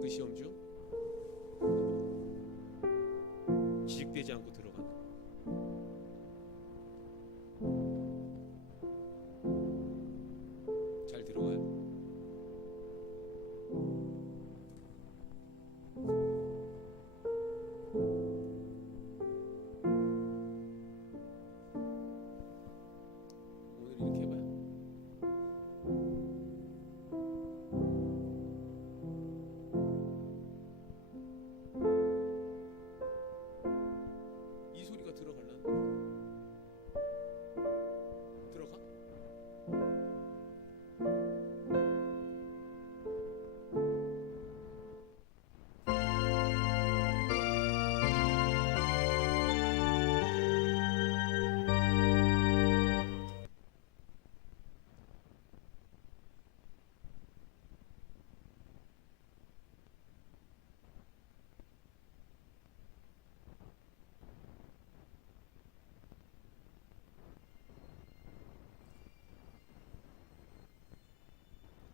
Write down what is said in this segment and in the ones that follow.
그 시험주 지식되지 않고 들어가는 잘 들어가요. 오늘 이렇게 해봐요. 이 소리가 들어갈라나? 들어가?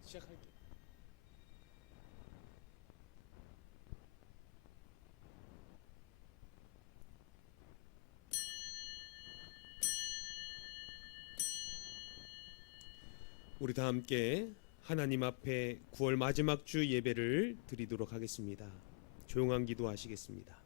시작할게. 우리 다 함께 하나님 앞에 9월 마지막 주 예배를 드리도록 하겠습니다. 조용한 기도 하시겠습니다.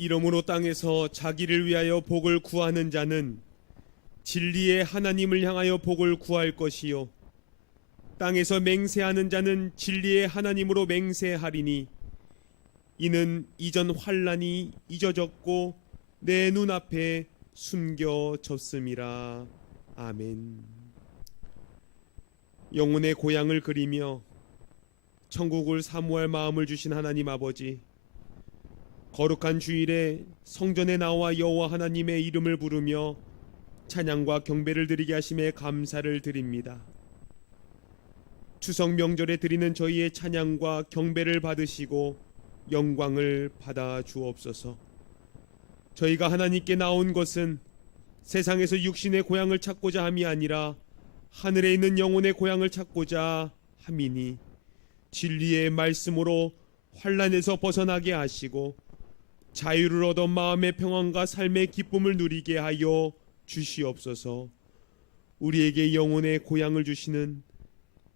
이러므로 땅에서 자기를 위하여 복을 구하는 자는 진리의 하나님을 향하여 복을 구할 것이요 땅에서 맹세하는 자는 진리의 하나님으로 맹세하리니 이는 이전 환난이 잊어졌고 내 눈앞에 숨겨졌음이라. 아멘. 영혼의 고향을 그리며 천국을 사모할 마음을 주신 하나님 아버지, 거룩한 주일에 성전에 나와 여호와 하나님의 이름을 부르며 찬양과 경배를 드리게 하심에 감사를 드립니다. 추석 명절에 드리는 저희의 찬양과 경배를 받으시고 영광을 받아 주옵소서. 저희가 하나님께 나온 것은 세상에서 육신의 고향을 찾고자 함이 아니라 하늘에 있는 영혼의 고향을 찾고자 함이니 진리의 말씀으로 환난에서 벗어나게 하시고 자유를 얻어 마음의 평안과 삶의 기쁨을 누리게 하여 주시옵소서. 우리에게 영혼의 고향을 주시는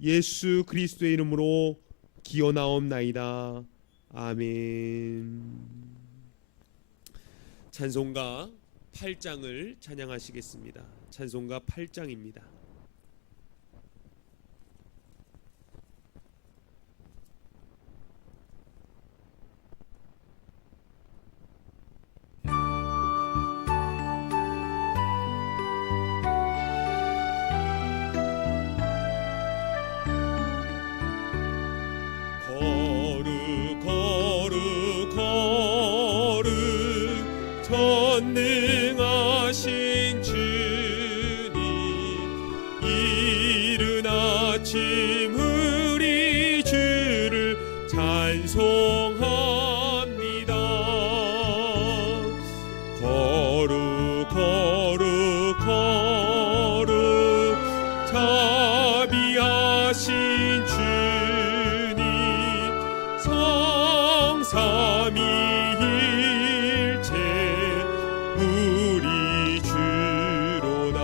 예수 그리스도의 이름으로 기원하옵나이다. 아멘. 찬송가 8장을 찬양하시겠습니다. 찬송가 8장입니다. 전능하신 주님, 이른 아침 우리 주를 찬송합니다. 거룩 거룩 거룩 자비하신 주님, 성삼위일체 우리 주로다.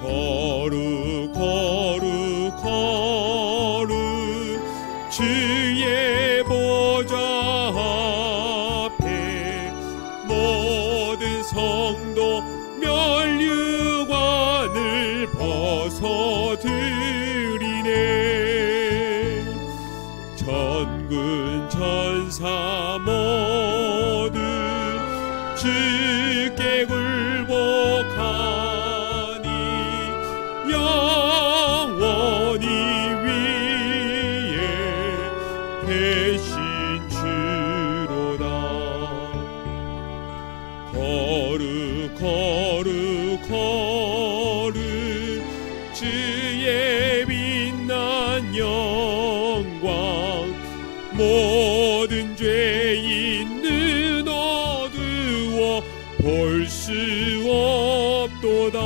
거룩 거룩 거룩 주의 보좌 앞에 모든 성도 면류관을 벗어드리네. 전군 천사 모두 주께 굴복하니 영원히 위에 영광 모든 죄 있는 어두워 볼 수 없도다.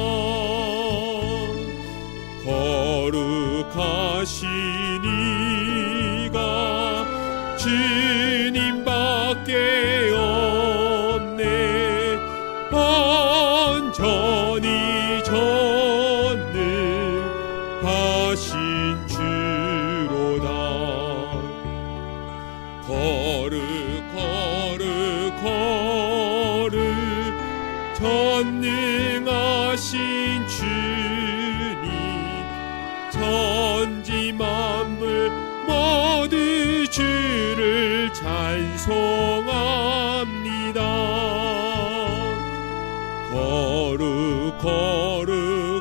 거룩하신 이가 주님밖에 없네. 온전히 전능하신 주로다. 거룩 전능하신 주님, 천지 만물 모두 주를 찬송합니다.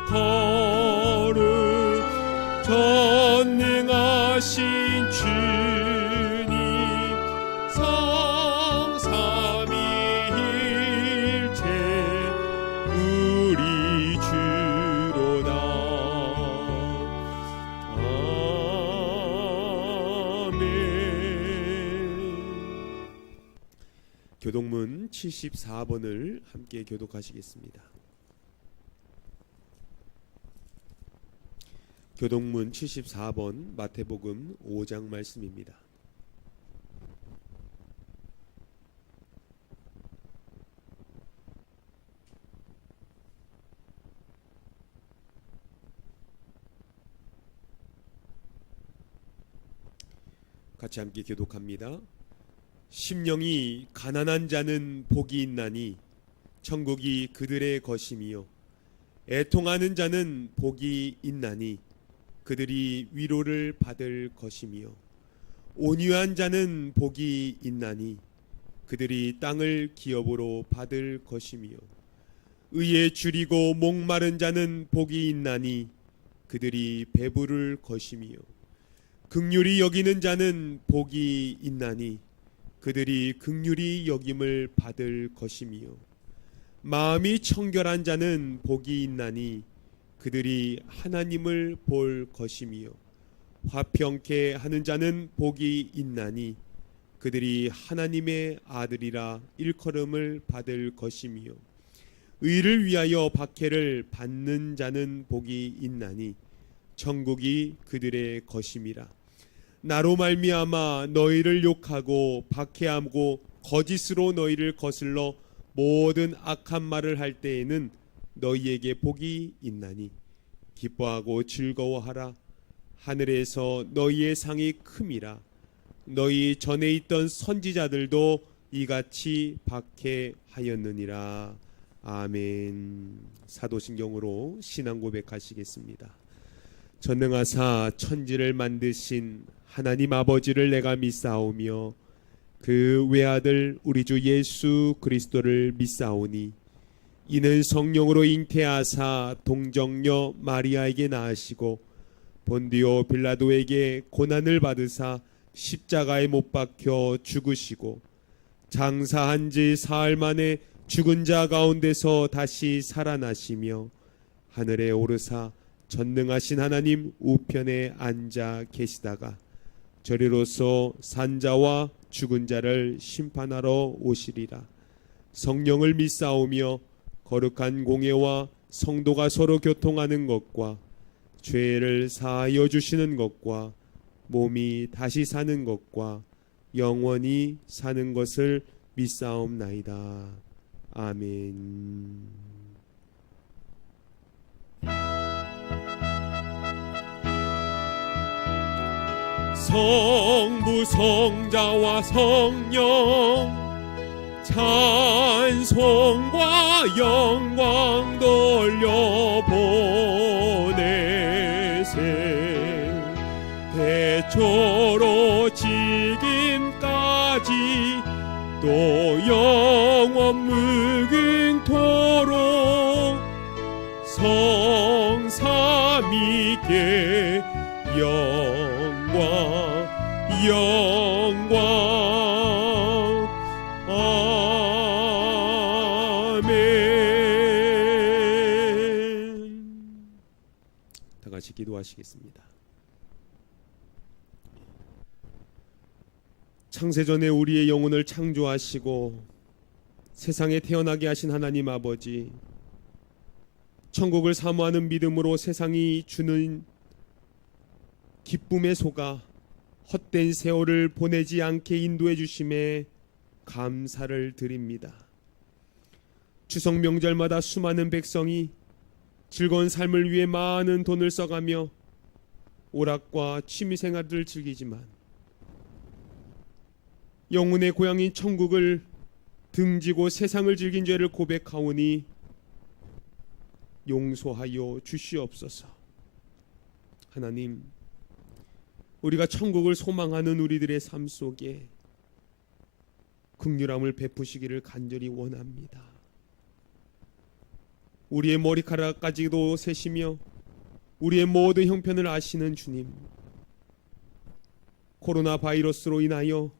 거룩 전능하신 주님, 성삼위일체 우리 주로다. 아멘. 교독문 74번을 함께 교독하시겠습니다. 교독문 74번 마태복음 5장 말씀입니다. 같이 함께 교독합니다. 심령이 가난한 자는 복이 있나니 천국이 그들의 것이며, 애통하는 자는 복이 있나니 그들이 위로를 받을 것이며, 온유한 자는 복이 있나니 그들이 땅을 기업으로 받을 것이며, 의에 줄이고 목마른 자는 복이 있나니 그들이 배부를 것이며, 긍휼히 여기는 자는 복이 있나니 그들이 긍휼히 여김을 받을 것이며, 마음이 청결한 자는 복이 있나니 그들이 하나님을 볼 것이며, 화평케 하는 자는 복이 있나니 그들이 하나님의 아들이라 일컬음을 받을 것이며, 의를 위하여 박해를 받는 자는 복이 있나니 천국이 그들의 것임이라. 나로 말미암아 너희를 욕하고 박해하고 거짓으로 너희를 거슬러 모든 악한 말을 할 때에는 너희에게 복이 있나니 기뻐하고 즐거워하라. 하늘에서 너희의 상이 큼이라. 너희 전에 있던 선지자들도 이같이 박해하였느니라. 아멘. 사도신경으로 신앙 고백하시겠습니다. 전능하사 천지를 만드신 하나님 아버지를 내가 믿사오며 그 외아들 우리 주 예수 그리스도를 믿사오니, 이는 성령으로 잉태하사 동정녀 마리아에게 낳으시고 본디오 빌라도에게 고난을 받으사 십자가에 못 박혀 죽으시고 장사한 지 사흘 만에 죽은 자 가운데서 다시 살아나시며 하늘에 오르사 전능하신 하나님 우편에 앉아 계시다가 저리로서 산자와 죽은 자를 심판하러 오시리라. 성령을 믿사오며 거룩한 공예와 성도가 서로 교통하는 것과 죄를 사하여 주시는 것과 몸이 다시 사는 것과 영원히 사는 것을 믿사옵나이다. 아멘. 성부 성자와 성령 찬송과 영광 돌려보내세. 대초로 지금까지 또 영원 무궁토록 성삼위께 영광 아멘. 다 같이 기도하시겠습니다. 창세전에 우리의 영혼을 창조하시고 세상에 태어나게 하신 하나님 아버지, 천국을 사모하는 믿음으로 세상이 주는 기쁨에 속아 헛된 세월을 보내지 않게 인도해 주심에 감사를 드립니다. 추석 명절마다 수많은 백성이 즐거운 삶을 위해 많은 돈을 써가며 오락과 취미생활을 즐기지만 영혼의 고향인 천국을 등지고 세상을 즐긴 죄를 고백하오니 용서하여 주시옵소서. 하나님, 우리가 천국을 소망하는 우리들의 삶 속에 긍휼함을 베푸시기를 간절히 원합니다. 우리의 머리카락까지도 세시며 우리의 모든 형편을 아시는 주님, 코로나 바이러스로 인하여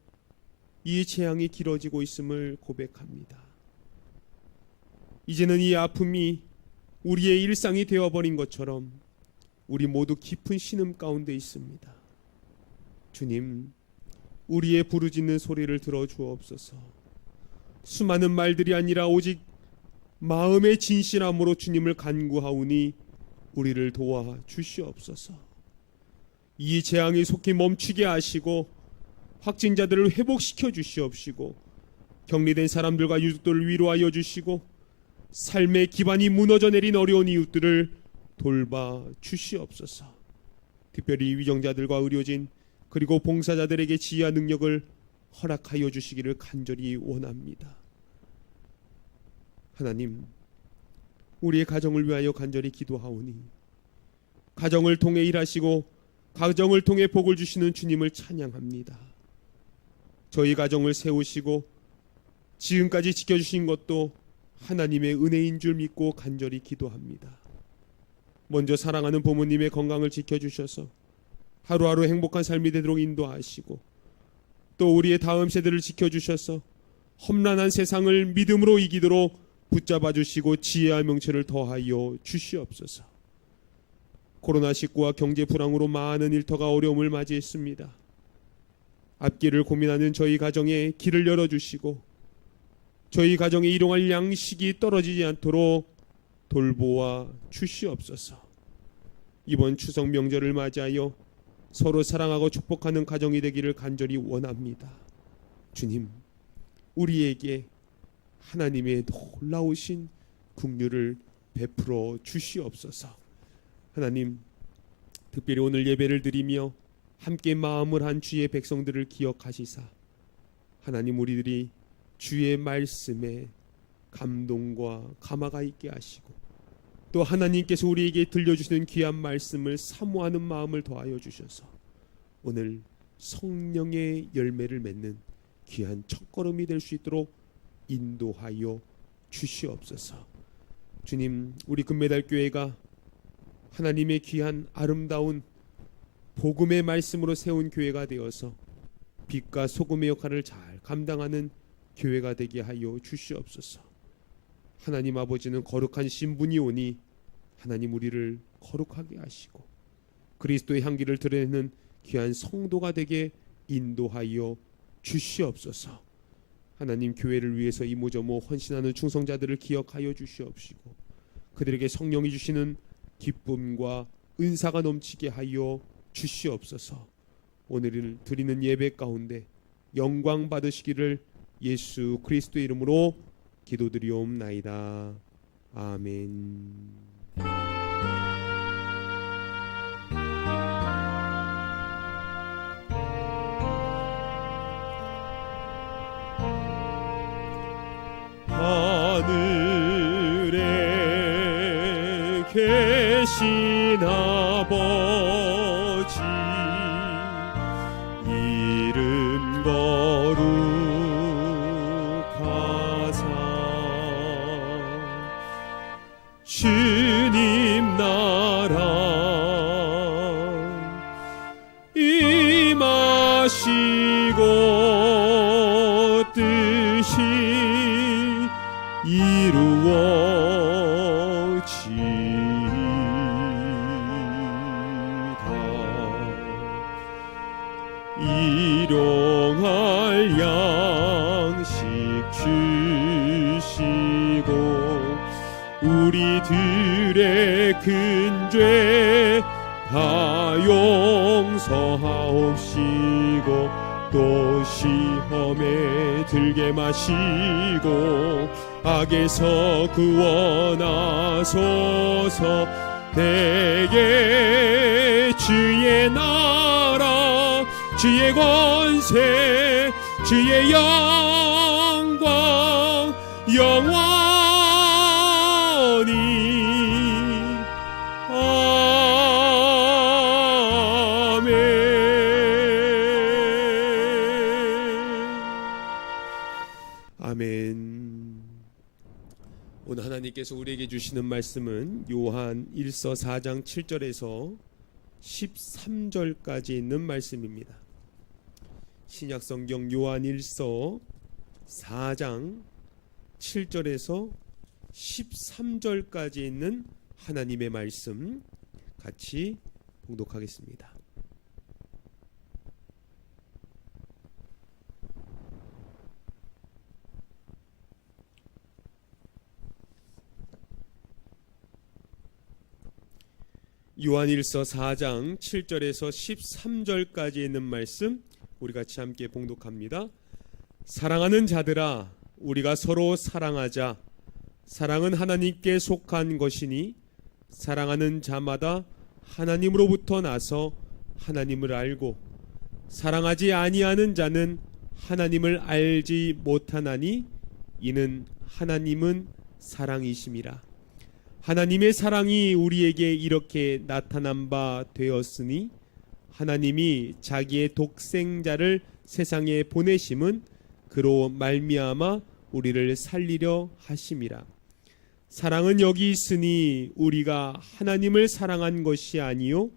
이 재앙이 길어지고 있음을 고백합니다. 이제는 이 아픔이 우리의 일상이 되어버린 것처럼 우리 모두 깊은 신음 가운데 있습니다. 주님, 우리의 부르짖는 소리를 들어주옵소서. 수많은 말들이 아니라 오직 마음의 진실함으로 주님을 간구하오니 우리를 도와 주시옵소서. 이 재앙이 속히 멈추게 하시고 확진자들을 회복시켜 주시옵시고 격리된 사람들과 유족들을 위로하여 주시고 삶의 기반이 무너져 내린 어려운 이웃들을 돌봐 주시옵소서. 특별히 위정자들과 의료진 그리고 봉사자들에게 지혜와 능력을 허락하여 주시기를 간절히 원합니다. 하나님, 우리의 가정을 위하여 간절히 기도하오니 가정을 통해 일하시고 가정을 통해 복을 주시는 주님을 찬양합니다. 저희 가정을 세우시고 지금까지 지켜주신 것도 하나님의 은혜인 줄 믿고 간절히 기도합니다. 먼저 사랑하는 부모님의 건강을 지켜주셔서 하루하루 행복한 삶이 되도록 인도하시고 또 우리의 다음 세대를 지켜주셔서 험난한 세상을 믿음으로 이기도록 붙잡아 주시고 지혜와 명철을 더하여 주시옵소서. 코로나19와 경제 불황으로 많은 일터가 어려움을 맞이했습니다. 앞길을 고민하는 저희 가정에 길을 열어주시고 저희 가정에 일용할 양식이 떨어지지 않도록 돌보아 주시옵소서. 이번 추석 명절을 맞이하여 서로 사랑하고 축복하는 가정이 되기를 간절히 원합니다. 주님, 우리에게 하나님의 놀라우신 긍휼을 베풀어 주시옵소서. 하나님, 특별히 오늘 예배를 드리며 함께 마음을 한 주의 백성들을 기억하시사 하나님, 우리들이 주의 말씀에 감동과 감화가 있게 하시고 또 하나님께서 우리에게 들려주시는 귀한 말씀을 사모하는 마음을 더하여 주셔서 오늘 성령의 열매를 맺는 귀한 첫걸음이 될 수 있도록 인도하여 주시옵소서. 주님, 우리 금메달교회가 하나님의 귀한 아름다운 복음의 말씀으로 세운 교회가 되어서 빛과 소금의 역할을 잘 감당하는 교회가 되게 하여 주시옵소서. 하나님 아버지는 거룩한 신분이 오니 하나님 우리를 거룩하게 하시고 그리스도의 향기를 드러내는 귀한 성도가 되게 인도하여 주시옵소서. 하나님, 교회를 위해서 이모저모 헌신하는 충성자들을 기억하여 주시옵시고 그들에게 성령이 주시는 기쁨과 은사가 넘치게 하여 주시옵소서. 오늘 드리는 예배 가운데 영광 받으시기를 예수 그리스도의 이름으로 기도드리옵나이다. 아멘. 하늘에 계신 아버지, 이름 거룩하사 주님 나라 임하시고 뜻이 이루어지다. 일용 생활 양식 주시고 우리들의 큰 죄 다 용서하옵시고 또 시험에 들게 마시고 악에서 구원하소서. 내게 주의 나라 주의 권세 주의 영광 영원히 아멘. 아멘. 오늘 하나님께서 우리에게 주시는 말씀은 요한 1서 4장 7절에서 13절까지 있는 말씀입니다. 신약성경 요한 1서 4장 7절에서 13절까지 있는 하나님의 말씀 같이 봉독하겠습니다. 요한일서 4장 7절에서 13절까지 있는 말씀 우리 같이 함께 봉독합니다. 사랑하는 자들아 우리가 서로 사랑하자. 사랑은 하나님께 속한 것이니 사랑하는 자마다 하나님으로부터 나서 하나님을 알고 사랑하지 아니하는 자는 하나님을 알지 못하나니 이는 하나님은 사랑이심이라. 하나님의 사랑이 우리에게 이렇게 나타난 바 되었으니 하나님이 자기의 독생자를 세상에 보내심은 그로 말미암아 우리를 살리려 하심이라. 사랑은 여기 있으니 우리가 하나님을 사랑한 것이 아니요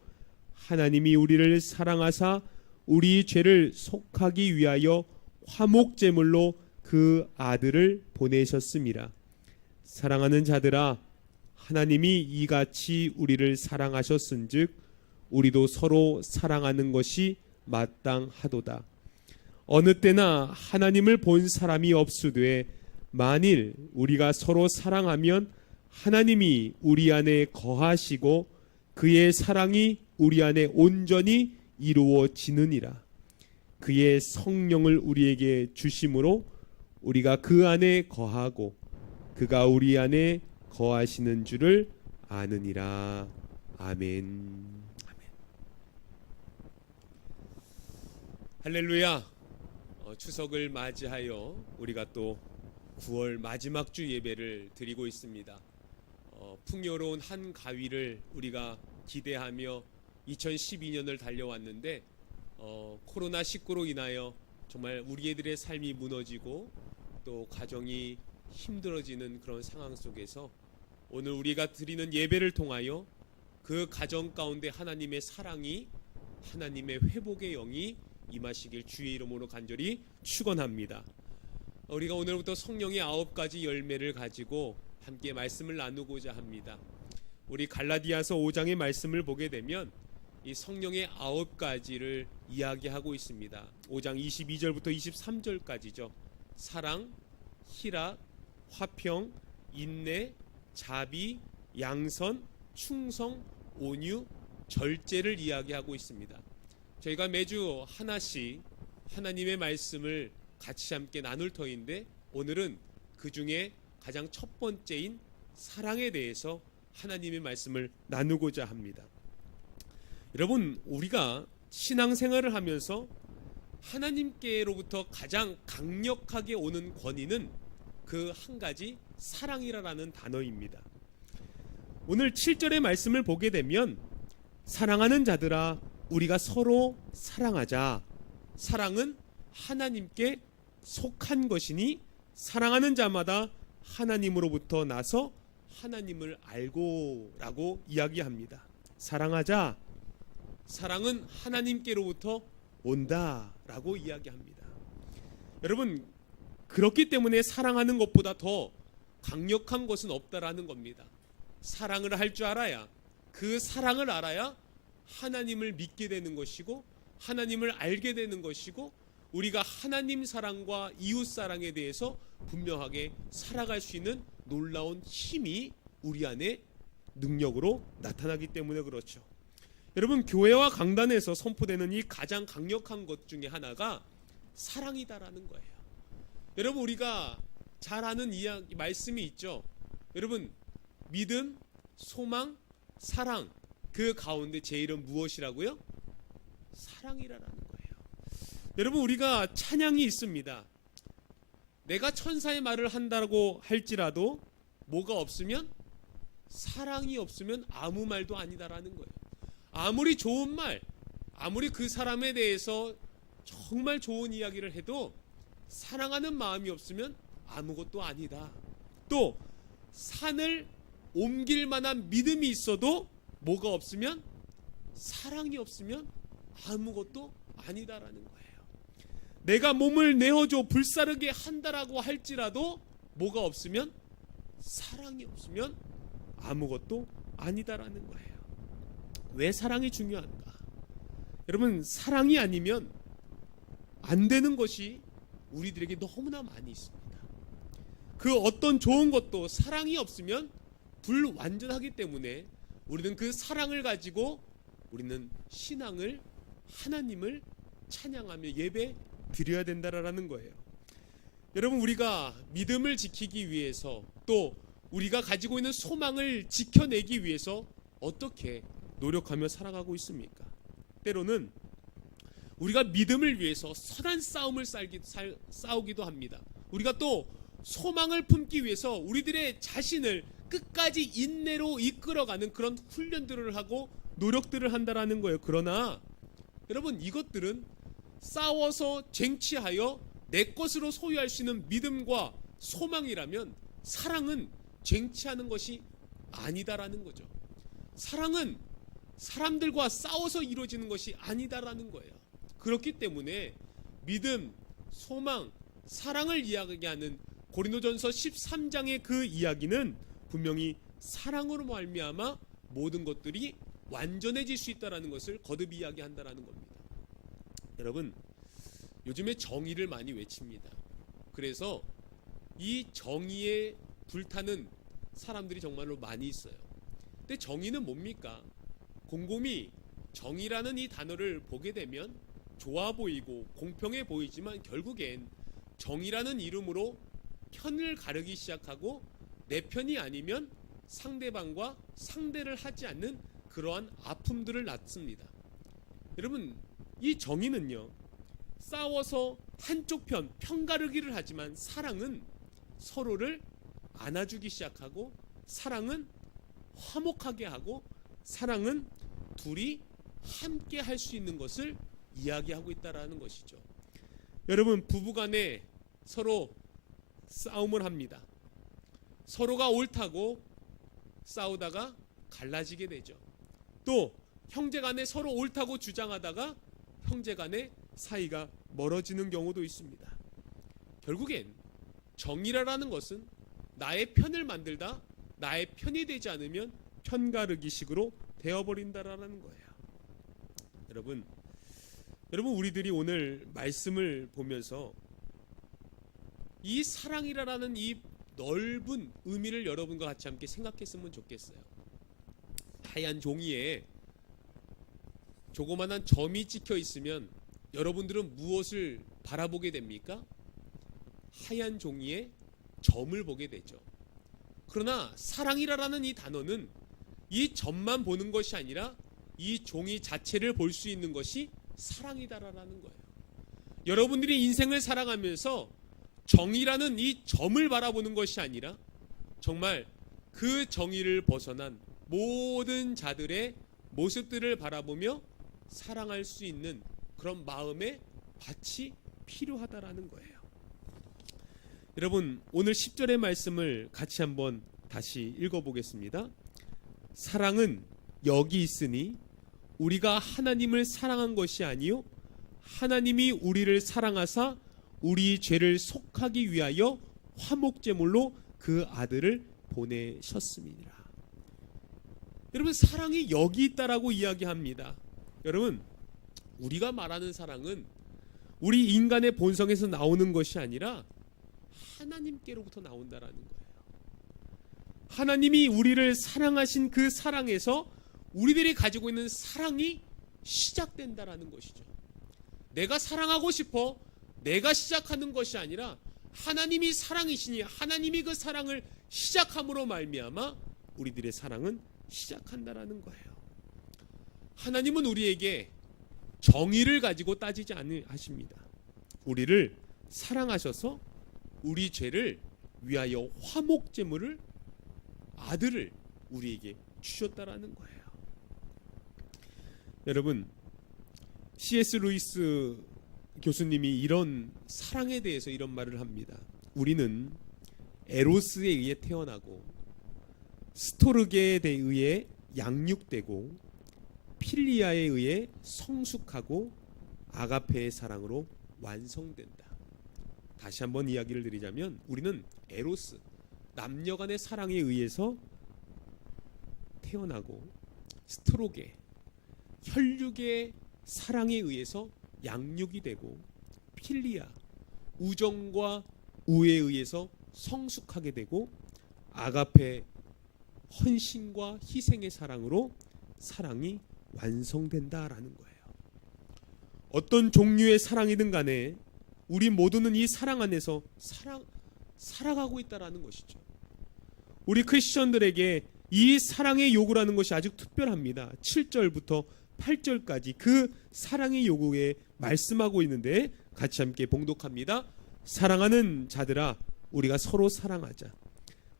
하나님이 우리를 사랑하사 우리 죄를 속하기 위하여 화목제물로 그 아들을 보내셨음이라. 사랑하는 자들아 하나님이 이같이 우리를 사랑하셨은즉 우리도 서로 사랑하는 것이 마땅하도다. 어느 때나 하나님을 본 사람이 없으되 만일 우리가 서로 사랑하면 하나님이 우리 안에 거하시고 그의 사랑이 우리 안에 온전히 이루어지느니라. 그의 성령을 우리에게 주심으로 우리가 그 안에 거하고 그가 우리 안에 거하시는 줄을 아느니라. 아멘. 할렐루야. 추석을 맞이하여 우리가 또 9월 마지막 주 예배를 드리고 있습니다. 풍요로운 한 가위를 우리가 기대하며 2012년을 달려왔는데 코로나19로 인하여 정말 우리들의 삶이 무너지고 또 가정이 힘들어지는 그런 상황 속에서 오늘 우리가 드리는 예배를 통하여 그 가정 가운데 하나님의 사랑이 하나님의 회복의 영이 임하시길 주의 이름으로 간절히 축원합니다. 우리가 오늘부터 성령의 9가지 열매를 가지고 함께 말씀을 나누고자 합니다. 우리 갈라디아서 5장의 말씀을 보게 되면 이 성령의 9가지를 이야기하고 있습니다. 5장 22절부터 23절까지죠. 사랑, 희락, 화평, 인내, 자비, 양선, 충성, 온유, 절제를 이야기하고 있습니다. 저희가 매주 하나씩 하나님의 말씀을 같이 함께 나눌 터인데 오늘은 그 중에 가장 첫 번째인 사랑에 대해서 하나님의 말씀을 나누고자 합니다. 여러분, 우리가 신앙생활을 하면서 하나님께로부터 가장 강력하게 오는 권위는 그 한 가지 사랑이라는 단어입니다. 오늘 7절의 말씀을 보게 되면 사랑하는 자들아 우리가 서로 사랑하자. 사랑은 하나님께 속한 것이니 사랑하는 자마다 하나님으로부터 나서 하나님을 알고 라고 이야기합니다. 사랑하자. 사랑은 하나님께로부터 온다 라고 이야기합니다. 여러분, 그렇기 때문에 사랑하는 것보다 더 강력한 것은 없다라는 겁니다. 사랑을 할 줄 알아야, 그 사랑을 알아야 하나님을 믿게 되는 것이고 하나님을 알게 되는 것이고 우리가 하나님 사랑과 이웃 사랑에 대해서 분명하게 살아갈 수 있는 놀라운 힘이 우리 안에 능력으로 나타나기 때문에 그렇죠. 여러분, 교회와 강단에서 선포되는 이 가장 강력한 것 중에 하나가 사랑이다라는 거예요. 여러분, 우리가 잘 아는 이야기 말씀이 있죠. 여러분, 믿음, 소망, 사랑, 그 가운데 제일은 무엇이라고요? 사랑이라는 거예요. 여러분, 우리가 찬양이 있습니다. 내가 천사의 말을 한다고 할지라도 뭐가 없으면, 사랑이 없으면 아무 말도 아니다라는 거예요. 아무리 좋은 말, 아무리 그 사람에 대해서 정말 좋은 이야기를 해도 사랑하는 마음이 없으면 아무것도 아니다. 또 산을 옮길 만한 믿음이 있어도 뭐가 없으면, 사랑이 없으면 아무것도 아니다라는 거예요. 내가 몸을 내어줘 불사르게 한다라고 할지라도 뭐가 없으면, 사랑이 없으면 아무것도 아니다라는 거예요. 왜 사랑이 중요한가? 여러분, 사랑이 아니면 안 되는 것이 우리들에게 너무나 많이 있습니다. 그 어떤 좋은 것도 사랑이 없으면 불완전하기 때문에 우리는 그 사랑을 가지고 우리는 신앙을, 하나님을 찬양하며 예배 드려야 된다라는 거예요. 여러분, 우리가 믿음을 지키기 위해서, 또 우리가 가지고 있는 소망을 지켜내기 위해서 어떻게 노력하며 살아가고 있습니까? 때로는 우리가 믿음을 위해서 선한 싸움을 싸우기도 합니다. 우리가 또 소망을 품기 위해서 우리들의 자신을 끝까지 인내로 이끌어가는 그런 훈련들을 하고 노력들을 한다라는 거예요. 그러나 여러분, 이것들은 싸워서 쟁취하여 내 것으로 소유할 수 있는 믿음과 소망이라면 사랑은 쟁취하는 것이 아니다라는 거죠. 사랑은 사람들과 싸워서 이루어지는 것이 아니다라는 거예요. 그렇기 때문에 믿음, 소망, 사랑을 이야기하는 고린도전서 13장의 그 이야기는 분명히 사랑으로 말미암아 모든 것들이 완전해질 수 있다는 것을 거듭 이야기한다는 겁니다. 여러분, 요즘에 정의를 많이 외칩니다. 그래서 이 정의에 불타는 사람들이 정말로 많이 있어요. 근데 정의는 뭡니까? 곰곰이 정의라는 이 단어를 보게 되면 좋아 보이고 공평해 보이지만 결국엔 정의라는 이름으로 편을 가르기 시작하고 내 편이 아니면 상대방과 상대를 하지 않는 그러한 아픔들을 낳습니다. 여러분, 이 정의는요, 싸워서 한쪽 편 가르기를 하지만 사랑은 서로를 안아주기 시작하고, 사랑은 화목하게 하고, 사랑은 둘이 함께 할 수 있는 것을 이야기하고 있다라는 것이죠. 여러분, 부부간에 서로 싸움을 합니다. 서로가 옳다고 싸우다가 갈라지게 되죠. 또 형제간에 서로 옳다고 주장하다가 형제간의 사이가 멀어지는 경우도 있습니다. 결국엔 정의라는 것은 나의 편을 만들다 나의 편이 되지 않으면 편가르기식으로 되어버린다라는 거예요. 여러분, 우리들이 오늘 말씀을 보면서 이 사랑이라는 이 넓은 의미를 여러분과 같이 함께 생각했으면 좋겠어요. 하얀 종이에 조그만한 점이 찍혀 있으면 여러분들은 무엇을 바라보게 됩니까? 하얀 종이에 점을 보게 되죠. 그러나 사랑이라는 이 단어는 이 점만 보는 것이 아니라 이 종이 자체를 볼 수 있는 것이 사랑이다라는 거예요. 여러분들이 인생을 살아가면서 정의라는 이 점을 바라보는 것이 아니라 정말 그 정의를 벗어난 모든 자들의 모습들을 바라보며 사랑할 수 있는 그런 마음의 밭이 필요하다라는 거예요. 여러분, 오늘 10절의 말씀을 같이 한번 다시 읽어보겠습니다. 사랑은 여기 있으니 우리가 하나님을 사랑한 것이 아니요 하나님이 우리를 사랑하사 우리 죄를 속하기 위하여 화목제물로 그 아들을 보내셨습니다. 여러분, 사랑이 여기 있다라고 이야기합니다. 여러분, 우리가 말하는 사랑은 우리 인간의 본성에서 나오는 것이 아니라 하나님께로부터 나온다라는 거예요. 하나님이 우리를 사랑하신 그 사랑에서 우리들이 가지고 있는 사랑이 시작된다라는 것이죠. 내가 사랑하고 싶어 내가 시작하는 것이 아니라 하나님이 사랑이시니 하나님이 그 사랑을 시작함으로 말미암아 우리들의 사랑은 시작한다라는 거예요. 하나님은 우리에게 정의를 가지고 따지지 않으십니다. 우리를 사랑하셔서 우리 죄를 위하여 화목제물을 아들을 우리에게 주셨다라는 거예요. 여러분, C.S. 루이스 교수님이 이런 사랑에 대해서 이런 말을 합니다. 우리는 에로스에 의해 태어나고 스토르게에 의해 양육되고 필리아에 의해 성숙하고 아가페의 사랑으로 완성된다. 다시 한번 이야기를 드리자면 우리는 에로스, 남녀간의 사랑에 의해서 태어나고 스토르게, 혈육의 사랑에 의해서 양육이 되고 필리아, 우정과 우애에 의해서 성숙하게 되고 아가페, 헌신과 희생의 사랑으로 사랑이 완성된다라는 거예요. 어떤 종류의 사랑이든 간에 우리 모두는 이 사랑 안에서 살아가고 있다라는 것이죠. 우리 크리스천들에게 이 사랑의 요구라는 것이 아주 특별합니다. 7절부터 8절까지 그 사랑의 요구에 말씀하고 있는데 같이 함께 봉독합니다. 사랑하는 자들아 우리가 서로 사랑하자.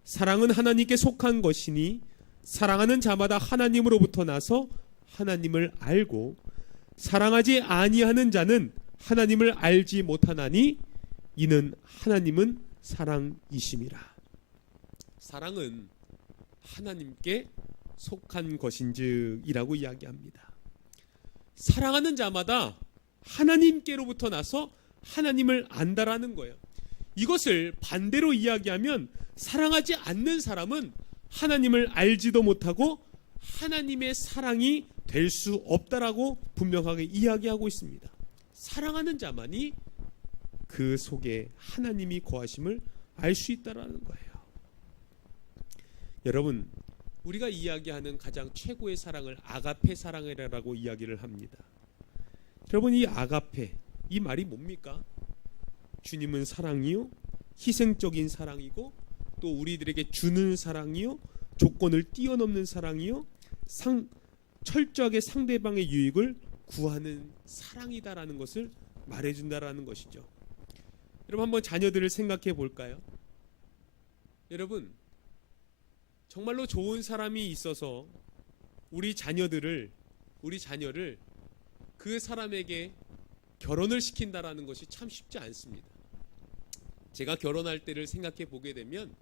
사랑은 하나님께 속한 것이니 사랑하는 자마다 하나님으로부터 나서 하나님을 알고 사랑하지 아니하는 자는 하나님을 알지 못하나니 이는 하나님은 사랑이심이라. 사랑은 하나님께 속한 것인즉이라고 이야기합니다. 사랑하는 자마다 하나님께로부터 나서 하나님을 안다라는 거예요. 이것을 반대로 이야기하면 사랑하지 않는 사람은 하나님을 알지도 못하고 하나님의 사랑이 될 수 없다라고 분명하게 이야기하고 있습니다. 사랑하는 자만이 그 속에 하나님이 거하심을 알 수 있다라는 거예요. 여러분, 우리가 이야기하는 가장 최고의 사랑을 아가페 사랑이라고 이야기를 합니다. 여러분, 이 아가페, 이 말이 뭡니까? 주님은 사랑이요, 희생적인 사랑이고 또 우리들에게 주는 사랑이요, 조건을 뛰어넘는 사랑이요, 철저하게 상대방의 유익을 구하는 사랑이다라는 것을 말해준다라는 것이죠. 여러분, 한번 자녀들을 생각해 볼까요? 여러분, 정말로 좋은 사람이 있어서 우리 자녀를 그 사람에게 결혼을 시킨다라는 것이 참 쉽지 않습니다. 제가 결혼할 때를 생각해 보게 되면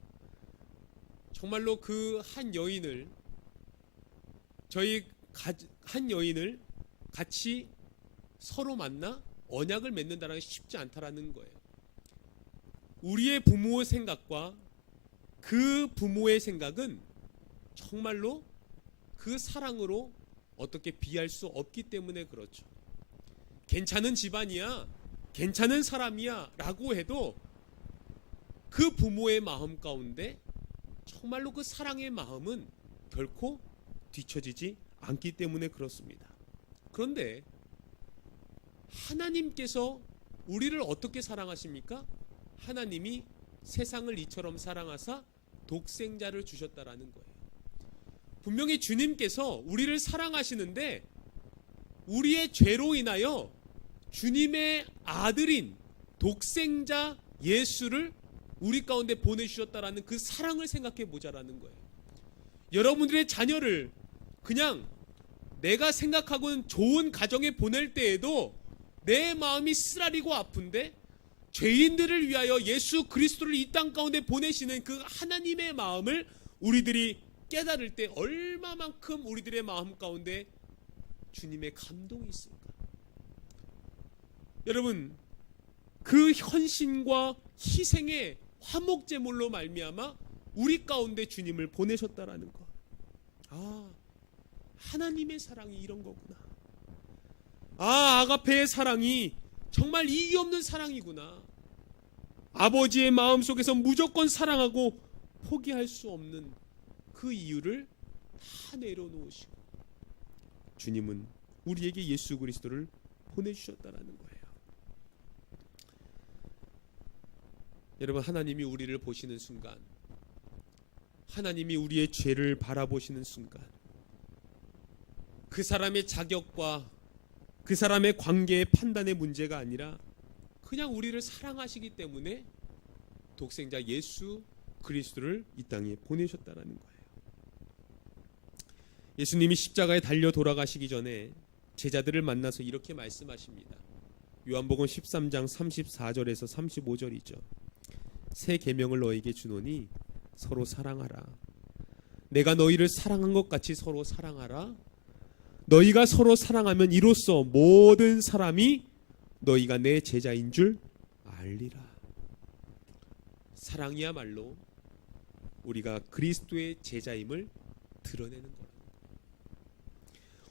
정말로 그 한 여인을 같이 서로 만나 언약을 맺는다는 게 쉽지 않다라는 거예요. 우리의 부모의 생각과 그 부모의 생각은 정말로 그 사랑으로 어떻게 비할 수 없기 때문에 그렇죠. 괜찮은 집안이야, 괜찮은 사람이야 라고 해도 그 부모의 마음 가운데 정말로 그 사랑의 마음은 결코 뒤처지지 않기 때문에 그렇습니다. 그런데 하나님께서 우리를 어떻게 사랑하십니까? 하나님이 세상을 이처럼 사랑하사 독생자를 주셨다라는 거예요. 분명히 주님께서 우리를 사랑하시는데 우리의 죄로 인하여 주님의 아들인 독생자 예수를 우리 가운데 보내주셨다라는 그 사랑을 생각해 보자라는 거예요. 여러분들의 자녀를 그냥 내가 생각하고는 좋은 가정에 보낼 때에도 내 마음이 쓰라리고 아픈데 죄인들을 위하여 예수 그리스도를 이 땅 가운데 보내시는 그 하나님의 마음을 우리들이 깨달을 때 얼마만큼 우리들의 마음 가운데 주님의 감동이 있을까? 여러분, 그 헌신과 희생의 화목제물로 말미암아 우리 가운데 주님을 보내셨다라는 것. 아, 하나님의 사랑이 이런 거구나. 아, 아가페의 사랑이 정말 이유 없는 사랑이구나. 아버지의 마음속에서 무조건 사랑하고 포기할 수 없는 그 이유를 다 내려놓으시고 주님은 우리에게 예수 그리스도를 보내주셨다라는 거예요. 여러분, 하나님이 우리를 보시는 순간, 하나님이 우리의 죄를 바라보시는 순간, 그 사람의 자격과 그 사람의 관계의 판단의 문제가 아니라 그냥 우리를 사랑하시기 때문에 독생자 예수 그리스도를 이 땅에 보내셨다라는 거예요. 예수님이 십자가에 달려 돌아가시기 전에 제자들을 만나서 이렇게 말씀하십니다. 요한복음 13장 34절에서 35절이죠. 새 계명을 너에게 주노니 서로 사랑하라. 내가 너희를 사랑한 것 같이 서로 사랑하라. 너희가 서로 사랑하면 이로써 모든 사람이 너희가 내 제자인 줄 알리라. 사랑이야말로 우리가 그리스도의 제자임을 드러내는 거예요.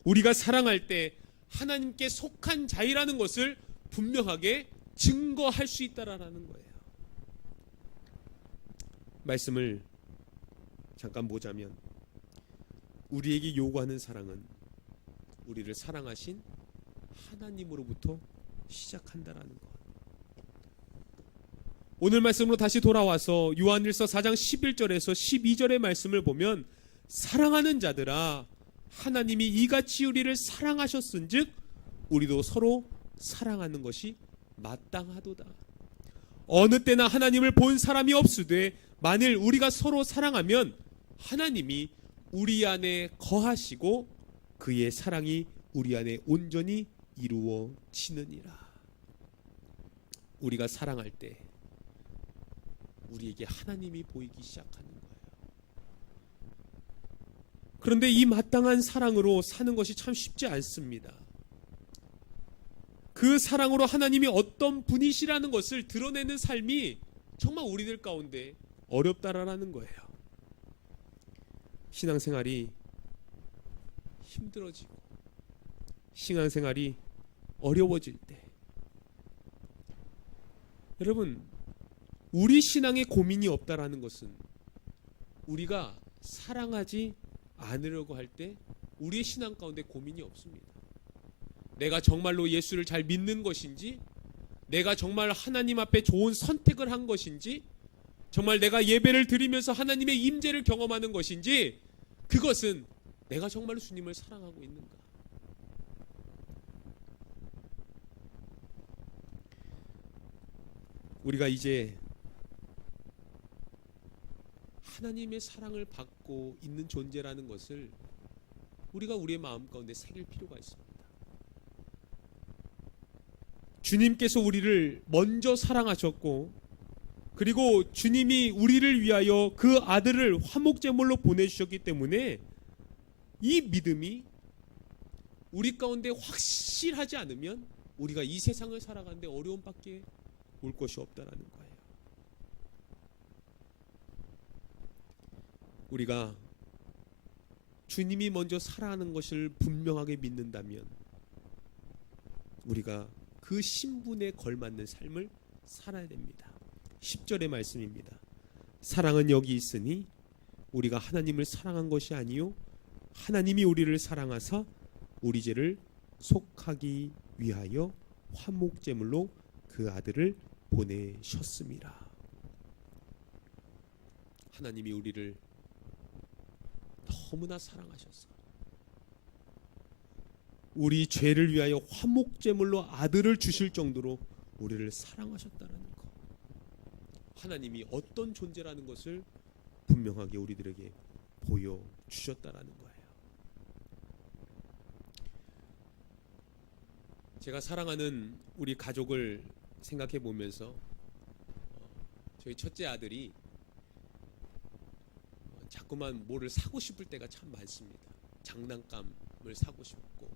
우리가 사랑할 때 하나님께 속한 자이라는 것을 분명하게 증거할 수 있다라는 거예요. 말씀을 잠깐 보자면 우리에게 요구하는 사랑은 우리를 사랑하신 하나님으로부터 시작한다라는 것. 오늘 말씀으로 다시 돌아와서 요한일서 4장 11절에서 12절의 말씀을 보면 사랑하는 자들아 하나님이 이같이 우리를 사랑하셨은즉 우리도 서로 사랑하는 것이 마땅하도다. 어느 때나 하나님을 본 사람이 없으되 만일 우리가 서로 사랑하면 하나님이 우리 안에 거하시고 그의 사랑이 우리 안에 온전히 이루어지느니라. 우리가 사랑할 때 우리에게 하나님이 보이기 시작하는 거예요. 그런데 이 마땅한 사랑으로 사는 것이 참 쉽지 않습니다. 그 사랑으로 하나님이 어떤 분이시라는 것을 드러내는 삶이 정말 우리들 가운데 어렵다라는 거예요. 신앙생활이 힘들어지고 신앙생활이 어려워질 때 여러분, 우리 신앙에 고민이 없다라는 것은 우리가 사랑하지 않으려고 할 때 우리의 신앙 가운데 고민이 없습니다. 내가 정말로 예수를 잘 믿는 것인지, 내가 정말 하나님 앞에 좋은 선택을 한 것인지, 정말 내가 예배를 드리면서 하나님의 임재를 경험하는 것인지, 그것은 내가 정말로 주님을 사랑하고 있는가. 우리가 이제 하나님의 사랑을 받고 있는 존재라는 것을 우리가 우리의 마음 가운데 새길 필요가 있습니다. 주님께서 우리를 먼저 사랑하셨고, 그리고 주님이 우리를 위하여 그 아들을 화목제물로 보내주셨기 때문에 이 믿음이 우리 가운데 확실하지 않으면 우리가 이 세상을 살아가는데 어려움밖에 올 것이 없다라는 거예요. 우리가 주님이 먼저 사랑하는 것을 분명하게 믿는다면 우리가 그 신분에 걸맞는 삶을 살아야 됩니다. 10절의 말씀입니다. 사랑은 여기 있으니 우리가 하나님을 사랑한 것이 아니요 하나님이 우리를 사랑하사 우리 죄를 속하기 위하여 화목제물로 그 아들을 보내셨습니다. 하나님이 우리를 너무나 사랑하셨어. 우리 죄를 위하여 화목제물로 아들을 주실 정도로 우리를 사랑하셨다는 것. 하나님이 어떤 존재라는 것을 분명하게 우리들에게 보여주셨다는 거예요. 제가 사랑하는 우리 가족을 생각해 보면서 저희 첫째 아들이 자꾸만 뭐를 사고 싶을 때가 참 많습니다. 장난감을 사고 싶고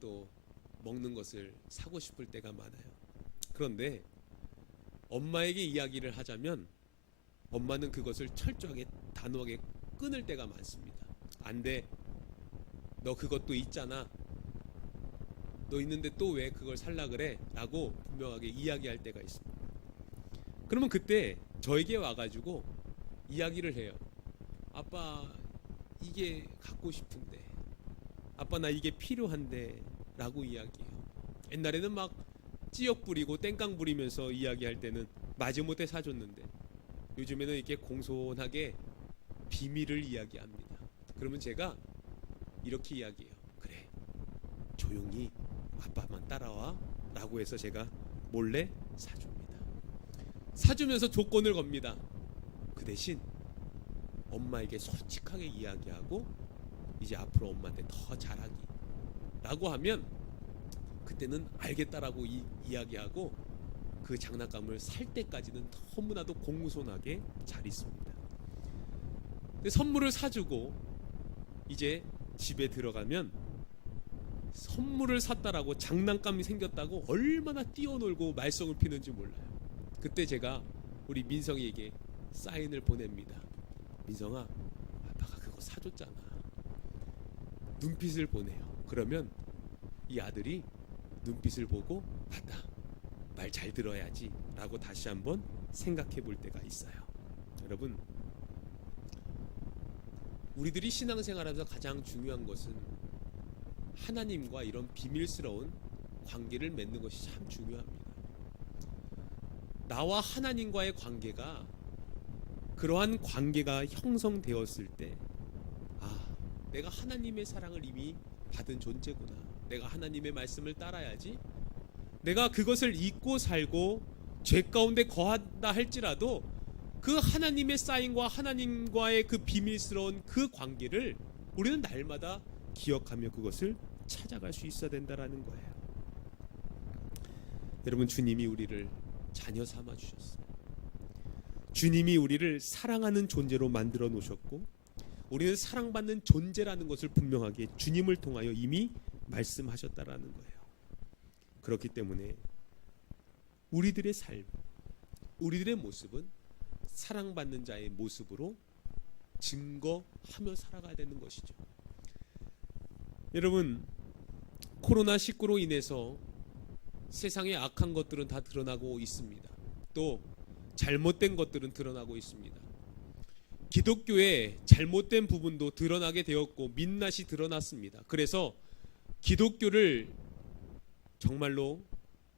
또 먹는 것을 사고 싶을 때가 많아요. 그런데 엄마에게 이야기를 하자면 엄마는 그것을 철저하게 단호하게 끊을 때가 많습니다. 안 돼. 너 그것도 있잖아. 너 있는데 또 왜 그걸 살라 그래? 라고 분명하게 이야기할 때가 있습니다. 그러면 그때 저에게 와가지고 이야기를 해요. 아빠 이게 갖고 싶은데, 아빠 나 이게 필요한데 라고 이야기해요. 옛날에는 막 찌역 부리고 땡깡 부리면서 이야기할 때는 마지못해 사줬는데, 요즘에는 이렇게 공손하게 비밀을 이야기합니다. 그러면 제가 이렇게 이야기해요. 그래, 조용히 아빠만 따라와 라고 해서 제가 몰래 사줍니다. 사주면서 조건을 겁니다. 그 대신 엄마에게 솔직하게 이야기하고 이제 앞으로 엄마한테 더 잘하기 라고 하면 그때는 알겠다라고 이야기하고 그 장난감을 살 때까지는 너무나도 공손하게 잘 있습니다. 근데 선물을 사주고 이제 집에 들어가면 선물을 샀다라고 장난감이 생겼다고 얼마나 뛰어놀고 말썽을 피는지 몰라요. 그때 제가 우리 민성이에게 사인을 보냅니다. 민성아, 아빠가 그거 사줬잖아. 눈빛을 보내요. 그러면 이 아들이 눈빛을 보고 맞다, 말 잘 들어야지 라고 다시 한번 생각해 볼 때가 있어요. 여러분, 우리들이 신앙생활하면서 가장 중요한 것은 하나님과 이런 비밀스러운 관계를 맺는 것이 참 중요합니다. 나와 하나님과의 관계가, 그러한 관계가 형성되었을 때, 아, 내가 하나님의 사랑을 이미 받은 존재구나, 내가 하나님의 말씀을 따라야지, 내가 그것을 잊고 살고 죄 가운데 거한다 할지라도 그 하나님의 사인과 하나님과의 그 비밀스러운 그 관계를 우리는 날마다 기억하며 그것을 찾아갈 수 있어야 된다라는 거예요. 여러분, 주님이 우리를 자녀 삼아 주셨어요. 주님이 우리를 사랑하는 존재로 만들어 놓으셨고, 우리는 사랑받는 존재라는 것을 분명하게 주님을 통하여 이미 말씀하셨다라는 거예요. 그렇기 때문에 우리들의 삶, 우리들의 모습은 사랑받는 자의 모습으로 증거하며 살아가야 되는 것이죠. 여러분, 코로나19로 인해서 세상의 악한 것들은 다 드러나고 있습니다. 또 잘못된 것들은 드러나고 있습니다. 기독교의 잘못된 부분도 드러나게 되었고 민낯이 드러났습니다. 그래서 기독교를 정말로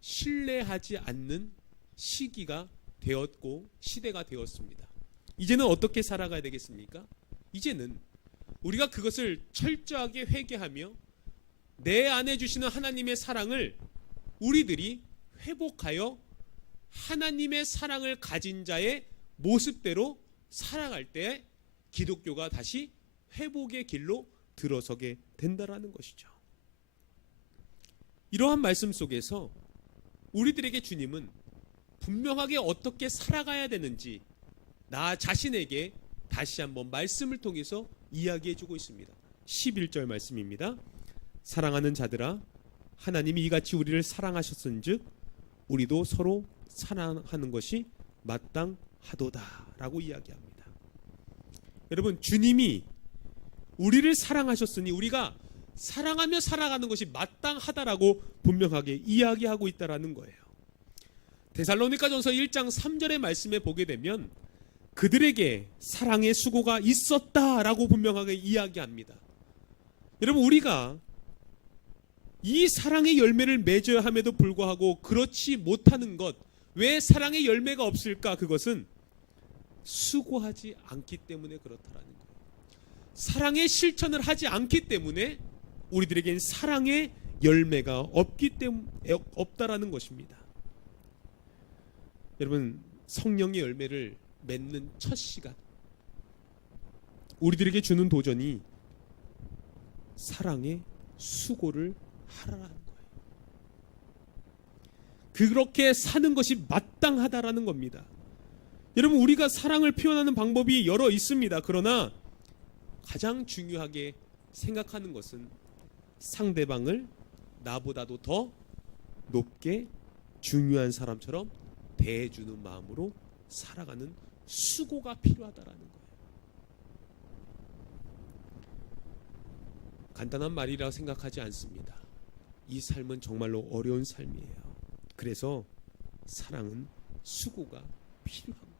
신뢰하지 않는 시기가 되었고 시대가 되었습니다. 이제는 어떻게 살아가야 되겠습니까? 이제는 우리가 그것을 철저하게 회개하며 내 안에 주시는 하나님의 사랑을 우리들이 회복하여 하나님의 사랑을 가진 자의 모습대로 살아갈 때 기독교가 다시 회복의 길로 들어서게 된다라는 것이죠. 이러한 말씀 속에서 우리들에게 주님은 분명하게 어떻게 살아가야 되는지 나 자신에게 다시 한번 말씀을 통해서 이야기해주고 있습니다. 11절 말씀입니다. 사랑하는 자들아, 하나님이 이같이 우리를 사랑하셨은즉 우리도 서로 사랑하는 것이 마땅하도다 라고 이야기합니다. 여러분, 주님이 우리를 사랑하셨으니 우리가 사랑하며 살아가는 것이 마땅하다라고 분명하게 이야기하고 있다라는 거예요. 데살로니가전서 1장 3절의 말씀에 보게 되면 그들에게 사랑의 수고가 있었다라고 분명하게 이야기합니다. 여러분, 우리가 이 사랑의 열매를 맺어야 함에도 불구하고 그렇지 못하는 것, 왜 사랑의 열매가 없을까? 그것은 수고하지 않기 때문에 그렇다라는 거예요. 사랑의 실천을 하지 않기 때문에 우리들에겐 사랑의 열매가 없다라는 것입니다. 여러분, 성령의 열매를 맺는 첫 시간, 우리들에게 주는 도전이 사랑의 수고를 하라는 거예요. 그렇게 사는 것이 마땅하다라는 겁니다. 여러분, 우리가 사랑을 표현하는 방법이 여러 있습니다. 그러나 가장 중요하게 생각하는 것은 상대방을 나보다도 더 높게 중요한 사람처럼 대해주는 마음으로 살아가는 수고가 필요하다라는 거예요. 간단한 말이라고 생각하지 않습니다. 이 삶은 정말로 어려운 삶이에요. 그래서 사랑은 수고가 필요한 거예요.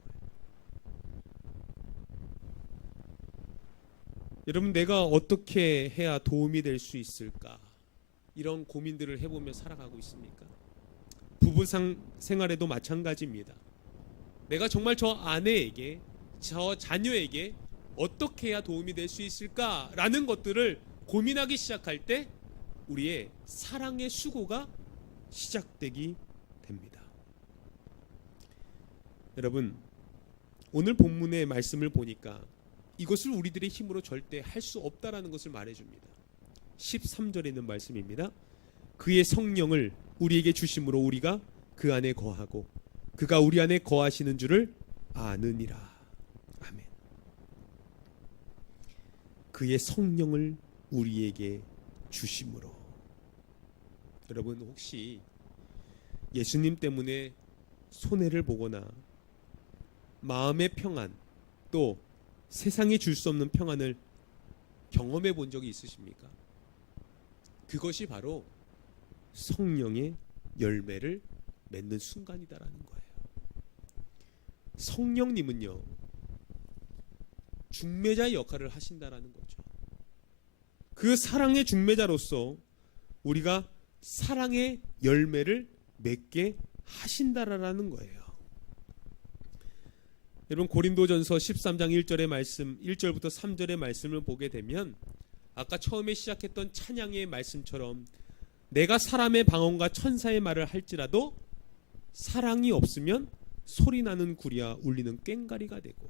여러분, 내가 어떻게 해야 도움이 될 수 있을까? 이런 고민들을 해보며 살아가고 있습니까? 부부 생활에도 마찬가지입니다. 내가 정말 저 아내에게, 저 자녀에게 어떻게 해야 도움이 될 수 있을까라는 것들을 고민하기 시작할 때 우리의 사랑의 수고가 시작되기 됩니다. 여러분, 오늘 본문의 말씀을 보니까 이것을 우리들의 힘으로 절대 할 수 없다라는 것을 말해줍니다. 13절에 있는 말씀입니다. 그의 성령을 우리에게 주심으로 우리가 그 안에 거하고 그가 우리 안에 거하시는 줄을 아느니라. 아멘. 그의 성령을 우리에게 주심으로. 여러분, 혹시 예수님 때문에 손해를 보거나 마음의 평안, 또 세상이 줄 수 없는 평안을 경험해 본 적이 있으십니까? 그것이 바로 성령의 열매를 맺는 순간이다라는 거예요. 성령님은요, 중매자의 역할을 하신다라는 거죠. 그 사랑의 중매자로서 우리가 사랑의 열매를 맺게 하신다라는 거예요. 여러분, 고린도전서 13장 1절의 말씀, 1절부터 3절의 말씀을 보게 되면 아까 처음에 시작했던 찬양의 말씀처럼 내가 사람의 방언과 천사의 말을 할지라도 사랑이 없으면 소리나는 구리와 울리는 꽹과리가 되고,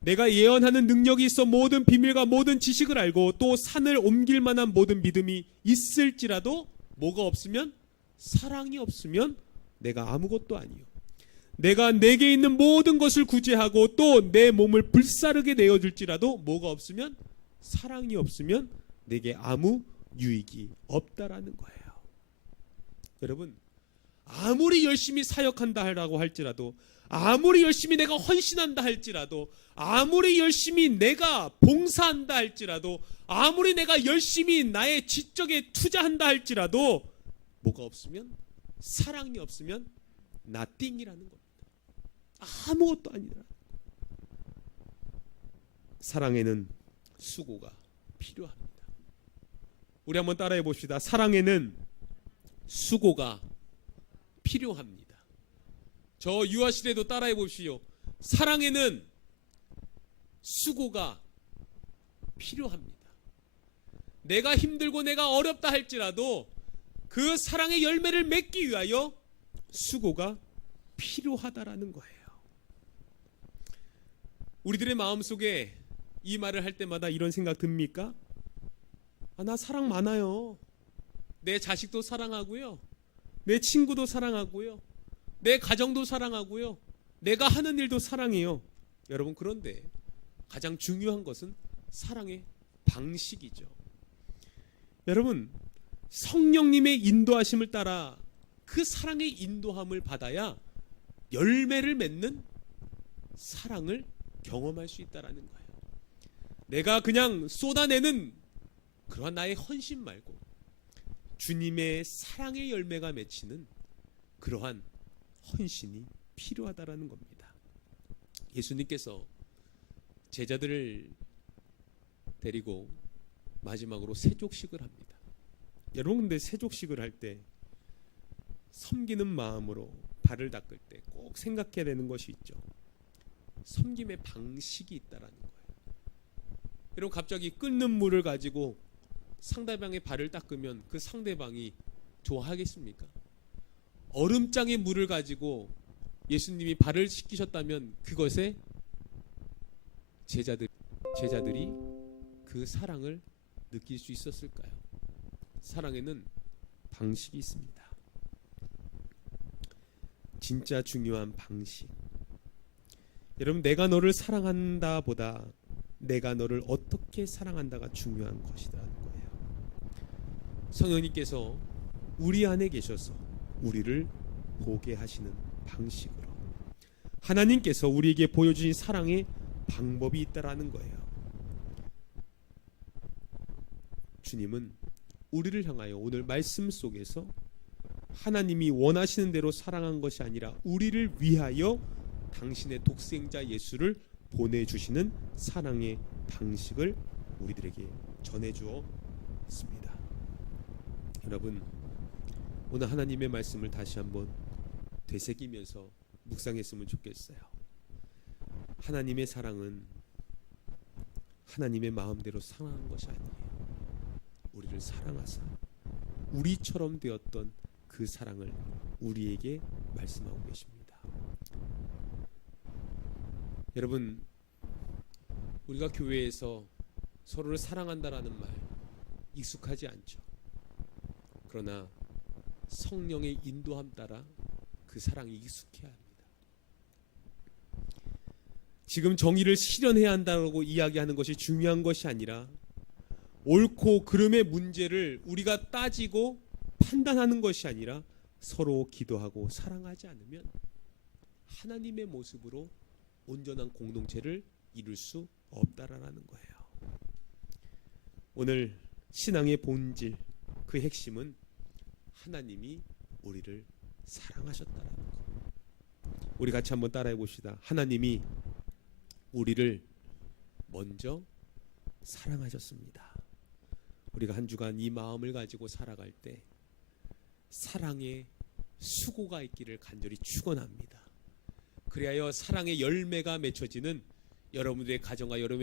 내가 예언하는 능력이 있어 모든 비밀과 모든 지식을 알고 또 산을 옮길 만한 모든 믿음이 있을지라도 뭐가 없으면, 사랑이 없으면 내가 아무것도 아니요. 내가 내게 있는 모든 것을 구제하고 또 내 몸을 불사르게 내어줄지라도 뭐가 없으면, 사랑이 없으면 내게 아무 유익이 없다라는 거예요. 여러분, 아무리 열심히 사역한다라고 할지라도, 아무리 열심히 내가 헌신한다 할지라도, 아무리 열심히 내가 봉사한다 할지라도, 아무리 내가 열심히 나의 지적에 투자한다 할지라도 뭐가 없으면, 사랑이 없으면 nothing이라는 겁니다. 아무것도 아니라. 사랑에는 수고가 필요합니다. 우리 한번 따라해 봅시다. 사랑에는 수고가 필요합니다. 저 유아시대도 따라해 보십시오. 사랑에는 수고가 필요합니다. 내가 힘들고 내가 어렵다 할지라도 그 사랑의 열매를 맺기 위하여 수고가 필요하다라는 거예요. 우리들의 마음속에 이 말을 할 때마다 이런 생각 듭니까? 나 사랑 많아요. 내 자식도 사랑하고요, 내 친구도 사랑하고요, 내 가정도 사랑하고요, 내가 하는 일도 사랑해요. 여러분, 그런데 가장 중요한 것은 사랑의 방식이죠. 여러분, 성령님의 인도하심을 따라 그 사랑의 인도함을 받아야 열매를 맺는 사랑을 경험할 수 있다라는 거예요. 내가 그냥 쏟아내는 그러한 나의 헌신 말고 주님의 사랑의 열매가 맺히는 그러한 헌신이 필요하다라는 겁니다. 예수님께서 제자들을 데리고 마지막으로 세족식을 합니다. 여러분, 근데 세족식을 할 때 섬기는 마음으로 발을 닦을 때 꼭 생각해야 되는 것이 있죠. 섬김의 방식이 있다라는 거예요. 여러분, 갑자기 끓는 물을 가지고 상대방의 발을 닦으면 그 상대방이 좋아하겠습니까? 얼음장의 물을 가지고 예수님이 발을 씻기셨다면 그것에 제자들이 그 사랑을 느낄 수 있었을까요? 사랑에는 방식이 있습니다. 진짜 중요한 방식. 여러분, 내가 너를 사랑한다 보다 내가 너를 어떻게 사랑한다가 중요한 것이라는 거예요. 성령님께서 우리 안에 계셔서 우리를 보게 하시는 방식으로 하나님께서 우리에게 보여주신 사랑의 방법이 있다라는 거예요. 주님은 우리를 향하여 오늘 말씀 속에서 하나님이 원하시는 대로 사랑한 것이 아니라 우리를 위하여 당신의 독생자 예수를 보내주시는 사랑의 방식을 우리들에게 전해주었습니다. 여러분, 오늘 하나님의 말씀을 다시 한번 되새기면서 묵상했으면 좋겠어요. 하나님의 사랑은 하나님의 마음대로 사랑한 것이 아니에요. 우리를 사랑하사 우리처럼 되었던 그 사랑을 우리에게 말씀하고 계십니다. 여러분, 우리가 교회에서 서로를 사랑한다라는 말 익숙하지 않죠. 그러나 성령의 인도함 따라 그 사랑이 익숙해야 합니다. 지금 정의를 실현해야 한다고 이야기하는 것이 중요한 것이 아니라 옳고 그름의 문제를 우리가 따지고 판단하는 것이 아니라 서로 기도하고 사랑하지 않으면 하나님의 모습으로 온전한 공동체를 이룰 수 없다라는 거예요. 오늘 신앙의 본질, 그 핵심은 하나님이 우리를 사랑하셨다라는 거. 우리 같이 한번 따라해 봅시다. 하나님이 우리를 먼저 사랑하셨습니다. 우리가 한 주간 이 마음을 가지고 살아갈 때 사랑의 수고가 있기를 간절히 축원합니다. 그리하여 사랑의 열매가 맺혀지는 여러분들의 가정과 여러분의